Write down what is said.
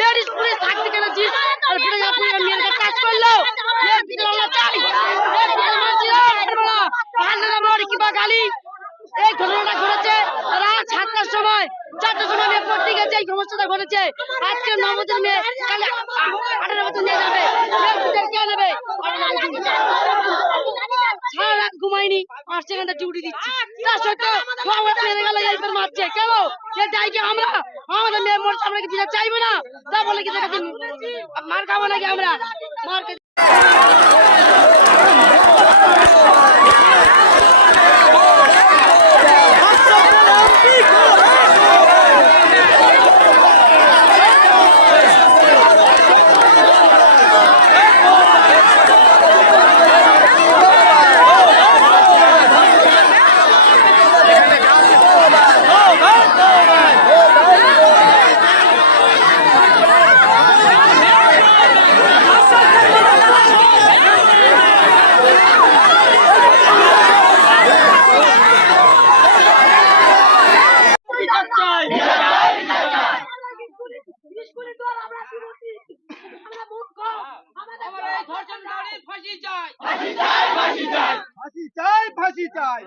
ladies police থাকতে কেন জিস আর বিনা police মেয়ের কাজ করলো এর ভিতরে আমরা চাই এর ভিতরে মাঝিরা বলা পাঁচটা মারি কিবা গালি এই ঘটনাটা ঘটেছে রাত 7টার সময় 4টার সময় মেয়ে পড়তে গেছে এই সমস্যাটা ঘটেছে আজকে নবদিন মেয়ে কালে 18 বছর নিয়ে যাবে এর ভিতরে কে নেবে সারা রাত ঘুমাইনি 8 সেকেন্ডে ডিউটি দিচ্ছি তার সত্ত্বেও আমরা মেরে গেল এইবার মারছে কেন এ দায় কি আমরা আমাদের মেয়ে মরছে আমরা কি বিচার চাইবো না তা বলে কি দেখেন মার খাবো নাকি আমরা মার ফাঁসি চাই